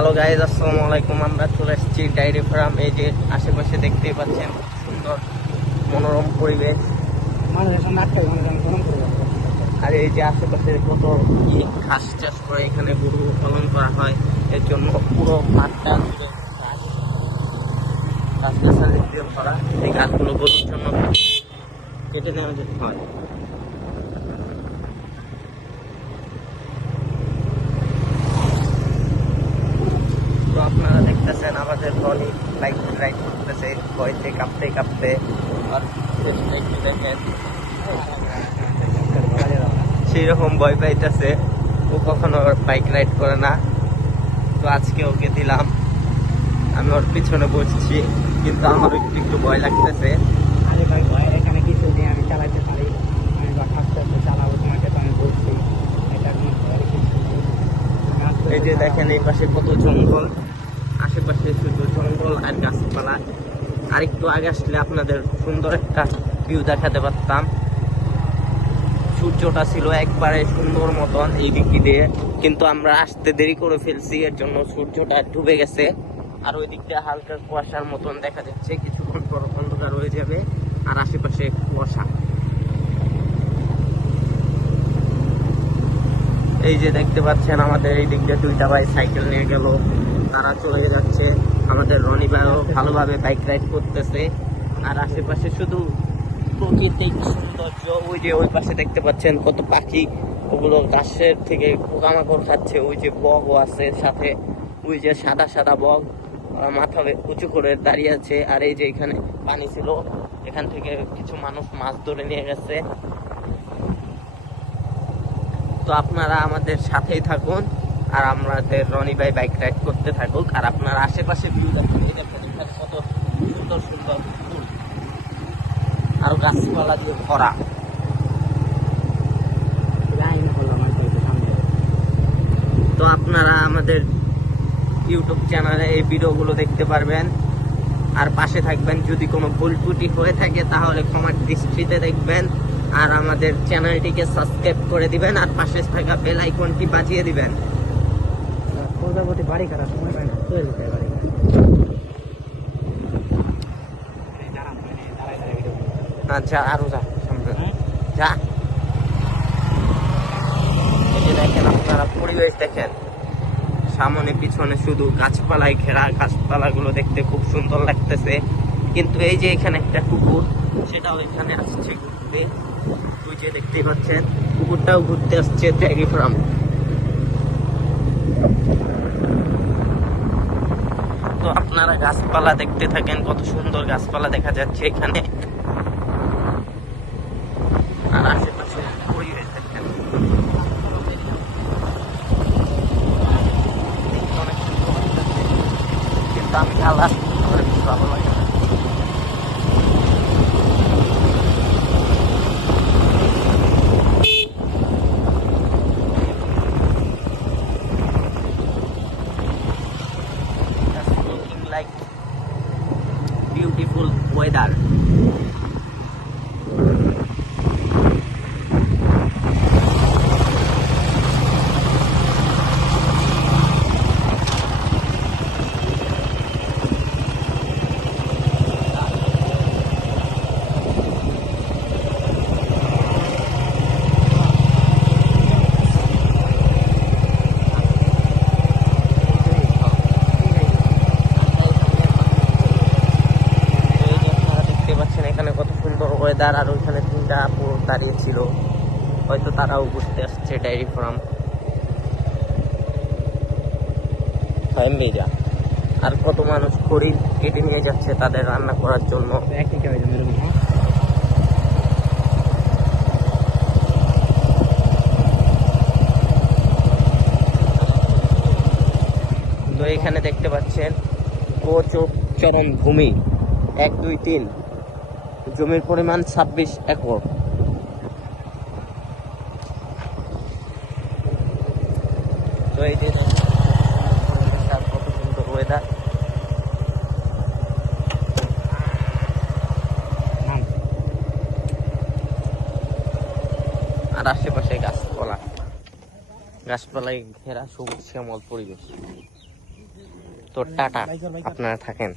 Hello guys, আসসালামু আলাইকুম। আমরা চলে এসেছি ডায়েরি ফার্ম। এই যে আশেপাশে দেখতেই পাচ্ছেন সুন্দর মনোরম পরিবেশ। আর এই যে আশেপাশে কত ঘাস চাষ করে এখানে গরু পালন করা হয়, এর জন্য পুরো মাঠটা জুড়ে গাছ-গাছালি দিয়ে ভরা। এই গাছগুলো গরুর জন্য কেটে নেওয়া যেতে হয়। তো আপনারা দেখতেছেন আমাদের রনি বাইক রাইড করতেছে ভয়তে কাঁপতে কাঁপতে। আর দেখেন সেই রকম ভয় পাইতেছে, ও কখনো বাইক রাইড করে না। তো আজকে ওকে দিলাম, আমি ওর পিছনে বসছি, কিন্তু আমার একটু ভয় লাগতেছে। আরে ভাই ভয় এখানে কিছু নেই, আমি চালাতে পারি। আমি আস্তে আস্তে চালাবো, তোমাকে তো আমি বলছি এটা কোনো ভয়ের কিছু নেই। এই যে দেখেন এই পাশে কত জঙ্গল, আশেপাশে শুধু জঙ্গল আর গাছপালা। আর একটু আগে আসলে আপনাদের সুন্দর একটা ভিউ দেখাতে পারতাম। সূর্যটা ছিল একবারে সুন্দর মতন এই দিক দিয়ে, কিন্তু আমরা আসতে দেরি করে ফেলছি, এর জন্য সূর্যটা ডুবে গেছে। আর ওই দিক দিয়ে হালকা কুয়াশার মতন দেখা যাচ্ছে, কিছুক্ষণ পর অন্ধকার হয়ে যাবে আর আশেপাশে কুয়াশা। এই যে দেখতে পাচ্ছেন আমাদের এই দিক দিয়ে দুইটা ভাই সাইকেল নিয়ে গেল, তারা চলে যাচ্ছে। আমাদের রনি ভাইও ভালোভাবে বাইক রাইড করতেছে। আর আশেপাশে শুধু প্রকৃতিক সৌন্দর্য। ওই যে ওই পাশে দেখতে পাচ্ছেন কত পাখি, ওগুলো গাছের থেকে পোকামাকড় খাচ্ছে। ওই যে বগও আছে সাথে, ওই যে সাদা সাদা বগ মাথা উঁচু করে দাঁড়িয়ে আছে। আর এই যে এখানে পানি ছিল, এখান থেকে কিছু মানুষ মাছ ধরে নিয়ে গেছে। তো আপনারা আমাদের সাথেই থাকুন আর আমাদের রনি ভাই বাইক রাইড করতে থাকুক। আর আপনারা আশেপাশে ভিউ দেখেন, কত সুন্দর সুন্দর ফুল আর গাছপালা দিয়ে ভরা। তো আপনারা আমাদের ইউটিউব চ্যানেলে এই ভিডিওগুলো দেখতে পারবেন। আর পাশে থাকবেন, যদি কোনো ভুল ত্রুটি হয়ে থাকে তাহলে ক্ষমার দৃষ্টিতে দেখবেন। আর আমাদের চ্যানেলটিকে সাবস্ক্রাইব করে দিবেন আর পাশে থাকা বেল আইকনটি বাজিয়ে দিবেন। প্রজাপতি বাড়ি কাটা সময় পায় না, তৈরি করে বাড়ি আচ্ছা, আরো যা সামনে যা। এই যে দেখেন আপনারা পরিবেশ দেখেন, সামনে পিছনে শুধু গাছপালায় ঘেরা। গাছপালাগুলো দেখতে খুব সুন্দর লাগতেছে। কিন্তু এই যে এখানে একটা কুকুর, সেটাও এখানে আসছে ঘুরতে। ওই যে দেখতেই পাচ্ছেন কুকুরটাও ঘুরতে আসছে ডেয়ারি ফার্ম। তো আপনারা গাছপালা দেখতে থাকেন, কত সুন্দর গাছপালা দেখা যাচ্ছে এখানে। আর আশেপাশে পরিবেশ দেখেন, অনেক সুন্দর লাগতেছে। কিন্তু আমি আলাদা ভালো লাগে না। Looking like beautiful weather. এখানে কত সুন্দর ওয়েদার। আর ওইখানে তিনটা আপু দাঁড়িয়ে ছিল, হয়তো তারাও ঘুরতে আসছে ডায়েরি ফার্ম। আর কত মানুষ খড়ি কেটে নিয়ে যাচ্ছে তাদের রান্না করার জন্য। তো এখানে দেখতে পাচ্ছেন গোচরণ ভূমি 1, 2, 3, জমির পরিমাণ 26 একর। তো এই যে কত সুন্দর ওয়েদার। আর আশেপাশে গাছপালায় ঘেরা সবুজ শ্যামল পরিবেশ। তো টাটা, আপনারা থাকেন।